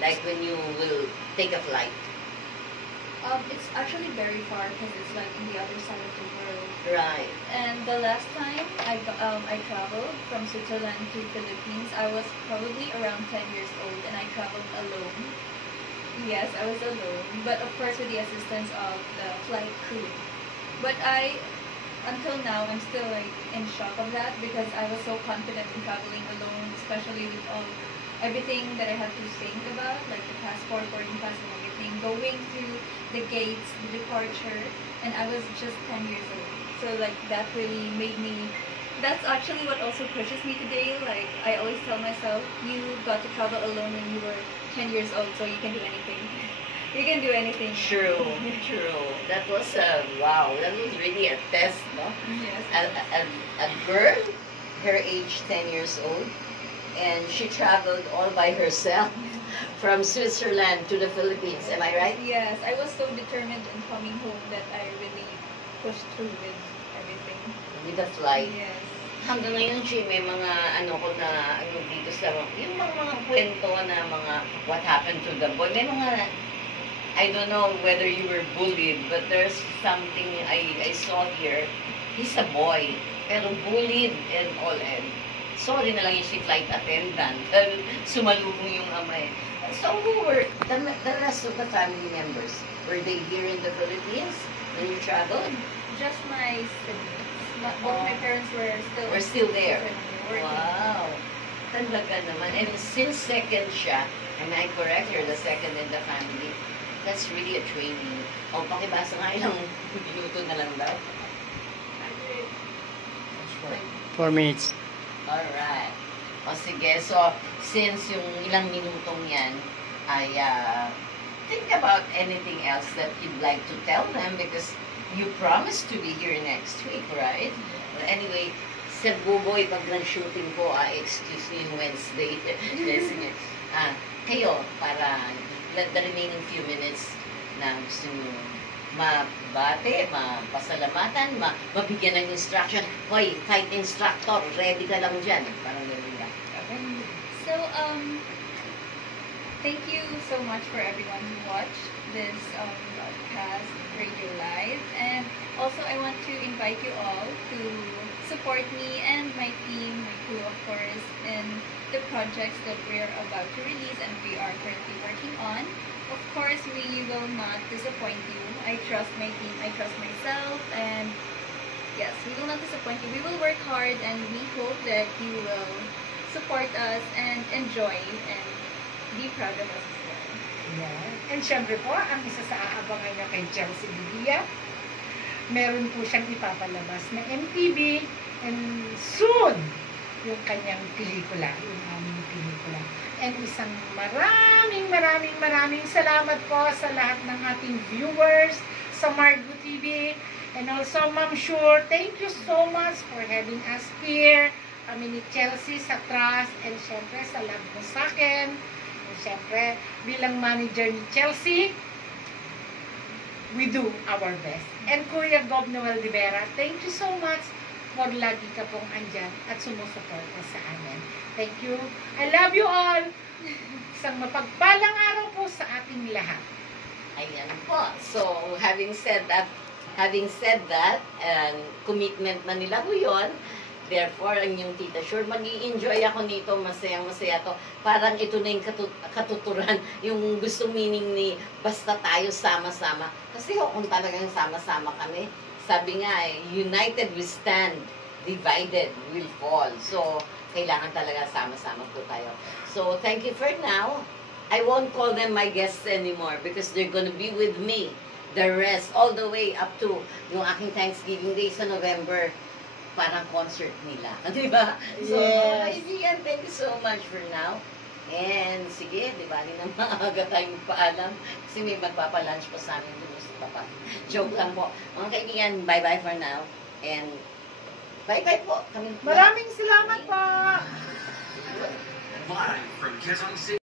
Like when you will take a flight? It's actually very far because it's like in the other side of the world. Right. And the last time I traveled from Switzerland to Philippines, I was probably around 10 years old, and I traveled alone. Yes, I was alone, but of course with the assistance of the flight crew. But until now, I'm still like in shock of that because I was so confident in traveling alone, especially with everything that I had to think about, like the passport, boarding pass, and everything, going through the gates, the departure, and I was just 10 years old. So like that really made me. That's actually what also pushes me today. Like I always tell myself, you got to travel alone when you were 10 years old, so you can do anything. You can do anything. True, true. That was wow. That was really a test, no? Yes. A girl, her age 10 years old, and she traveled all by herself from Switzerland to the Philippines. Am I right? Yes, I was so determined in coming home that I really pushed through with everything. With the flight. Yes. Hanggang ngayon, Chi, may mga dito sa yung mga kwento na mga what happened to the boy. May mga, I don't know whether you were bullied, but there's something I saw here. He's a boy, pero bullied and all. And sorry na lang yung si flight attendant. Sumalubong yung amay. So who were the rest of the family members? Were they here in the Philippines when you traveled? Just my siblings. Both my parents were still there. Working. Wow. Talaga naman. And since second siya, am I correct? You're the second in the family. That's really a training. O, pakibasa nga ilang minuto na lang daw. 4 minutes. Alright. O sige, so since yung ilang minutong yan ay think about anything else that you'd like to tell them because you promised to be here next week, right? Well, anyway, Sir Buboy, pag nag-shooting po, excuse me, Wednesday. Sige. Kayo, para the remaining few minutes na gusto nyo mabate, mapasalamatan, mabigyan ng instruction. Hoy, fight instructor, ready ka lang dyan. Parang gano'n ba? So, thank you so much for everyone who watched this broadcast, Radio Live. And also, I want to invite you all to support me and my team, my crew, of course, in the projects that we're about to release and we are currently working on. Of course, we will not disappoint you. I trust my team, I trust myself, and yes, we will not disappoint you. We will work hard and we hope that you will support us and enjoy and be proud of us as well. Yeah. And syempre po, ang isa sa aabangan niya kay Chelsea Lidia, meron po siyang ipapalabas na MTV and soon yung kanyang pelikula, yung aming pelikula. And isang maraming salamat po sa lahat ng ating viewers sa Margo TV. And also, Ma'am Sure, thank you so much for having us here. Kami ni Chelsea sa Trust and syempre sa love mo sa akin. And syempre, bilang manager ni Chelsea, we do our best. And Kuya Gob Noel Rivera, thank you so much for lagi ka pong andyan at sumusuporta sa amin. Thank you. I love you all. Isang mapagpalang araw po sa ating lahat. Ayan po. So, having said that, and commitment na nila po yun, therefore, ang yung Tita Sure, mag-i-enjoy ako nito, masayang-masaya to. Parang ito na yung katuturan, yung gusto meaning ni basta tayo sama-sama. Kasi kung talagang sama-sama kami, sabi nga united we stand, divided we'll fall. So, kailangan talaga sama-sama po tayo. So, thank you for now. I won't call them my guests anymore because they're gonna be with me the rest, all the way up to yung aking Thanksgiving Day sa November. Parang concert nila. Di ba? So, yes. Kaibigan, thank you so much for now. And sige, di ba, na maaga tayong paalam kasi may magpapalunch pa sa amin dun sa papa. Joke lang po. Mga kaibigan, bye-bye for now. And bye-bye po. Maraming salamat po! Live from Quezon City.